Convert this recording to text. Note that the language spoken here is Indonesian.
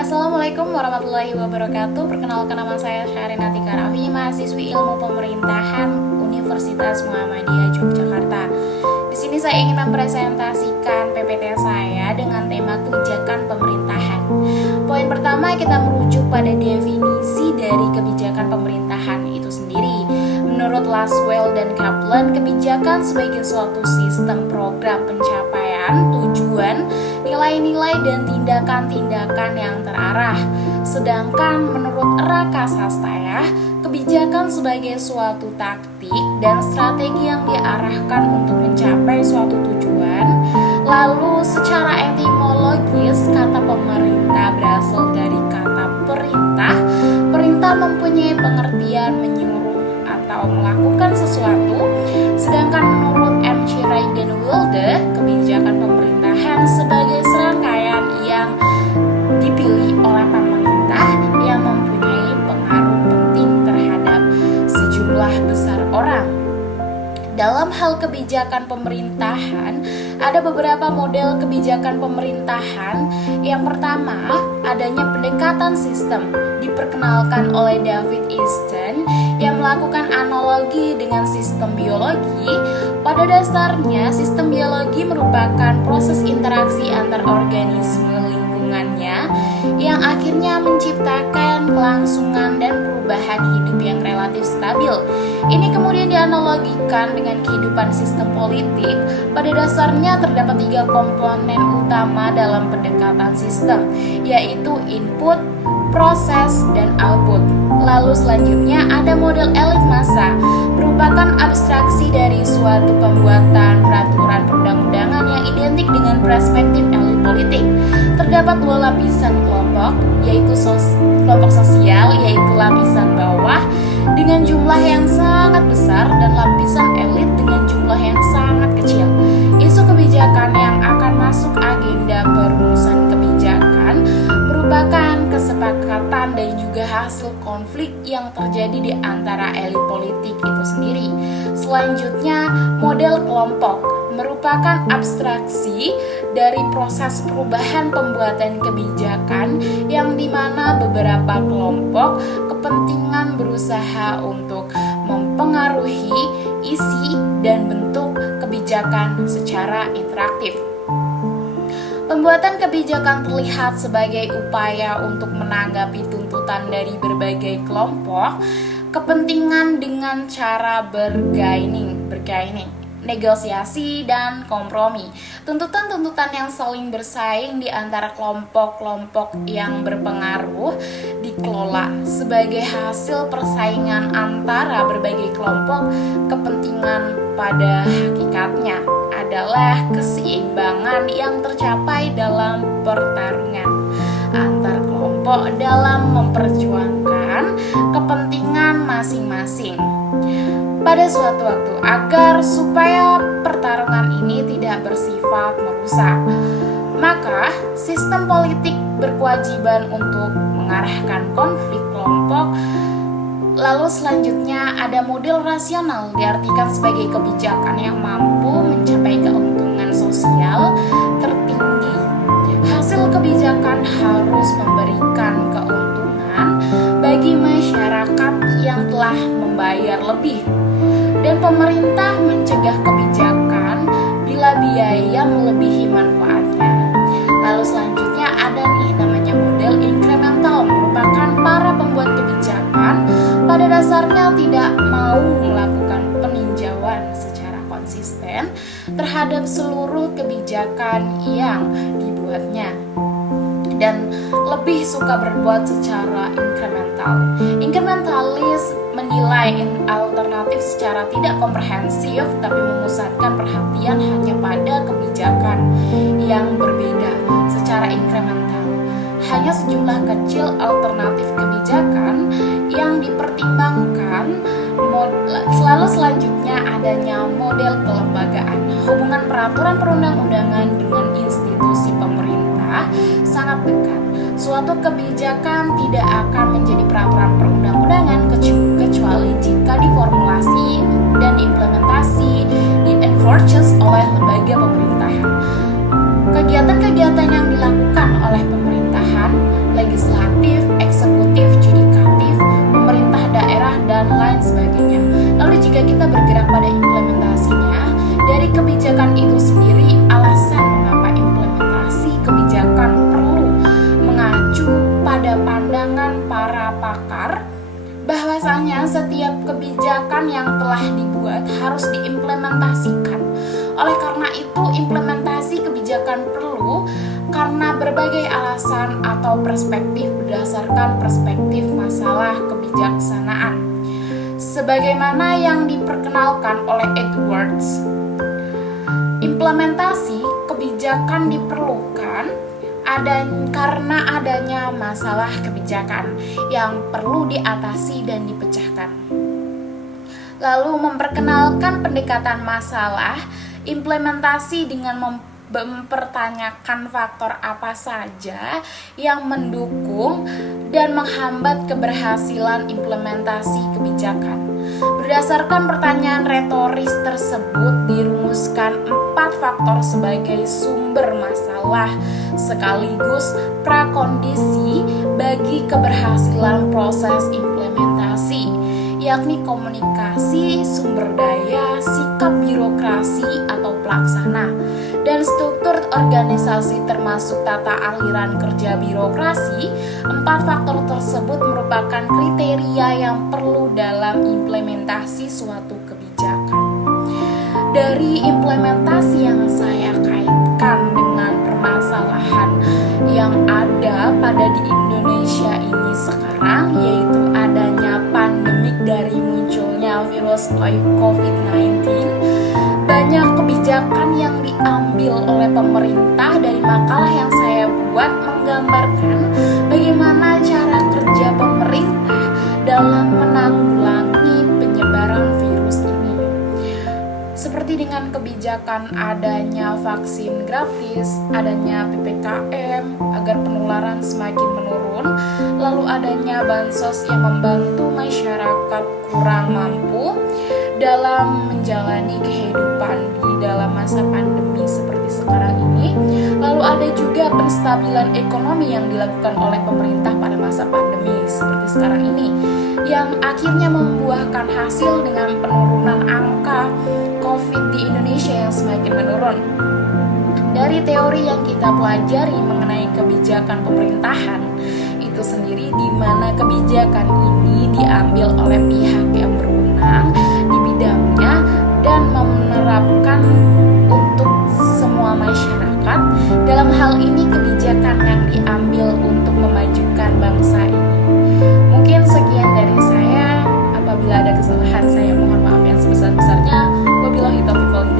Assalamualaikum warahmatullahi wabarakatuh. Perkenalkan, nama saya Syahrinati Karafi, mahasiswi Ilmu Pemerintahan Universitas Muhammadiyah Yogyakarta. Di sini saya ingin mempresentasikan PPT saya dengan tema kebijakan pemerintahan. Poin pertama, kita merujuk pada definisi dari kebijakan pemerintahan itu sendiri. Menurut Lasswell dan Kaplan, kebijakan sebagai suatu sistem program pencapaian tujuan, nilai-nilai dan tindakan-tindakan yang terarah. Sedangkan menurut Rakasastaya, kebijakan sebagai suatu taktik dan strategi yang diarahkan untuk mencapai suatu tujuan. Lalu secara etimologis, kata pemerintah berasal dari kata perintah. Perintah mempunyai pengertian menyuruh atau melakukan sesuatu. Sedangkan menurut M. Chirai dan Wilde, kebijakan pemerintahan sebagai serangkaian yang dipilih oleh pemerintah yang mempunyai pengaruh penting terhadap sejumlah besar orang. Dalam hal kebijakan pemerintahan, ada beberapa model kebijakan pemerintahan. Yang pertama, adanya pendekatan sistem, diperkenalkan oleh David Easton yang melakukan analogi dengan sistem biologi. Pada dasarnya, sistem biologi merupakan proses interaksi antar organisme lingkungannya yang akhirnya menciptakan kelangsungan dan perubahan hidup yang relatif stabil. Ini kemudian dianalogikan dengan kehidupan sistem politik. Pada dasarnya terdapat 3 komponen utama dalam pendekatan sistem, yaitu input, proses, dan output. Lalu selanjutnya ada model elit massa, merupakan abstraksi dari suatu pembuatan peraturan perundang-undangan yang identik dengan perspektif elit politik. Terdapat 2 lapisan kelompok, yaitu kelompok sosial, yaitu lapisan bawah dengan jumlah yang sangat besar, dan lapisan elit dengan jumlah yang sangat kecil. Isu kebijakan yang akan masuk agenda perumusan kebijakan merupakan kesepakatan dan juga hasil konflik yang terjadi di antara elit politik itu sendiri. Selanjutnya, model kelompok merupakan abstraksi dari proses perubahan pembuatan kebijakan yang dimana beberapa kelompok kepentingan berusaha untuk mempengaruhi isi dan bentuk kebijakan secara interaktif. Pembuatan kebijakan terlihat sebagai upaya untuk menanggapi tuntutan dari berbagai kelompok kepentingan dengan cara bergaining, negosiasi, dan kompromi. Tuntutan-tuntutan yang saling bersaing di antara kelompok-kelompok yang berpengaruh dikelola sebagai hasil persaingan antara berbagai kelompok kepentingan. Pada hakikatnya adalah keseimbangan yang tercapai dalam pertarungan antar kelompok dalam memperjuangkan kepentingan masing-masing pada suatu waktu, agar supaya pertarungan ini tidak bersifat merusak. Maka sistem politik berkewajiban untuk mengarahkan konflik kelompok. Lalu selanjutnya ada model rasional, diartikan sebagai kebijakan yang mampu mencapai keuntungan sosial tertinggi. Hasil kebijakan harus memberikan keuntungan bagi masyarakat yang telah membayar lebih, dan pemerintah mencegah kebijakan bila biaya melebihi manfaatnya. Lalu selanjutnya ada namanya model inkremental, merupakan para pembuat kebijakan pada dasarnya tidak mau melakukan peninjauan secara konsisten terhadap seluruh kebijakan yang dibuatnya, dan lebih suka berbuat secara inkremental. Inkrementalis menilai alternatif secara tidak komprehensif, tapi memusatkan perhatian hanya pada kebijakan yang berbeda secara inkremental. Hanya sejumlah kecil alternatif kebijakan yang dipertimbangkan. Selalu selanjutnya adanya model kelembagaan. Hubungan peraturan perundang-undangan dengan institusi pemerintah sangat dekat. Suatu kebijakan tidak akan menjadi peraturan perundang-undangan kecuali jika diformulasi dan diimplementasi, di-enforce oleh lembaga pemerintahan. Kegiatan-kegiatan yang dilakukan oleh pemerintahan, legislatif, eksekutif, judikatif, pemerintah daerah, dan lain sebagainya. Lalu jika kita bergerak pada implementasinya, dari kebijakan itu sendiri, alasan mengapa implementasi kebijakan perlu mengacu pada pandangan para pakar, bahwasanya setiap kebijakan yang telah dibuat harus diimplementasikan. Oleh karena itu, implementasi kebijakan perlu karena berbagai alasan atau perspektif berdasarkan perspektif masalah kebijaksanaan. Sebagaimana yang diperkenalkan oleh Edwards, implementasi kebijakan diperlukan karena adanya masalah kebijakan yang perlu diatasi dan dipecahkan. Lalu memperkenalkan pendekatan masalah, implementasi dengan mempertanyakan faktor apa saja yang mendukung dan menghambat keberhasilan implementasi kebijakan. Berdasarkan pertanyaan retoris tersebut, dirumuskan 4 faktor sebagai sumber masalah sekaligus prakondisi bagi keberhasilan proses implementasi, yakni komunikasi, sumber daya, sikap birokrasi atau pelaksana, dan struktur organisasi termasuk tata aliran kerja birokrasi. 4 faktor tersebut merupakan kriteria yang perlu dalam implementasi suatu kebijakan. Dari implementasi yang saya kaitkan dengan permasalahan yang ada pada di Indonesia ini sekarang, yaitu adanya pandemik dari munculnya virus COVID-19, banyak kebijakan yang diambil oleh pemerintah. Dari makalah yang saya buat menggambarkan bagaimana cara kerja pemerintah dalam menanggulangi penyebaran virus ini. Seperti dengan kebijakan adanya vaksin gratis, adanya PPKM agar penularan semakin menurun, lalu adanya bansos yang membantu masyarakat kurang mampu dalam menjalani kehidupan di dalam masa pandemi seperti sekarang ini. Lalu ada juga penstabilan ekonomi yang dilakukan oleh pemerintah pada masa pandemi seperti sekarang ini, yang akhirnya membuahkan hasil dengan penurunan angka COVID di Indonesia yang semakin menurun. Dari teori yang kita pelajari mengenai kebijakan pemerintahan itu sendiri, di mana kebijakan ini diambil oleh pihak yang berwenang di bidangnya dan menerapkan untuk semua masyarakat. Dalam hal ini kebijakan yang diambil untuk memajukan bangsa ini. Mungkin sekian dari saya. Apabila ada kesalahan, saya mohon maaf yang sebesar-besarnya. Wabillahi taufiq wal hidayah.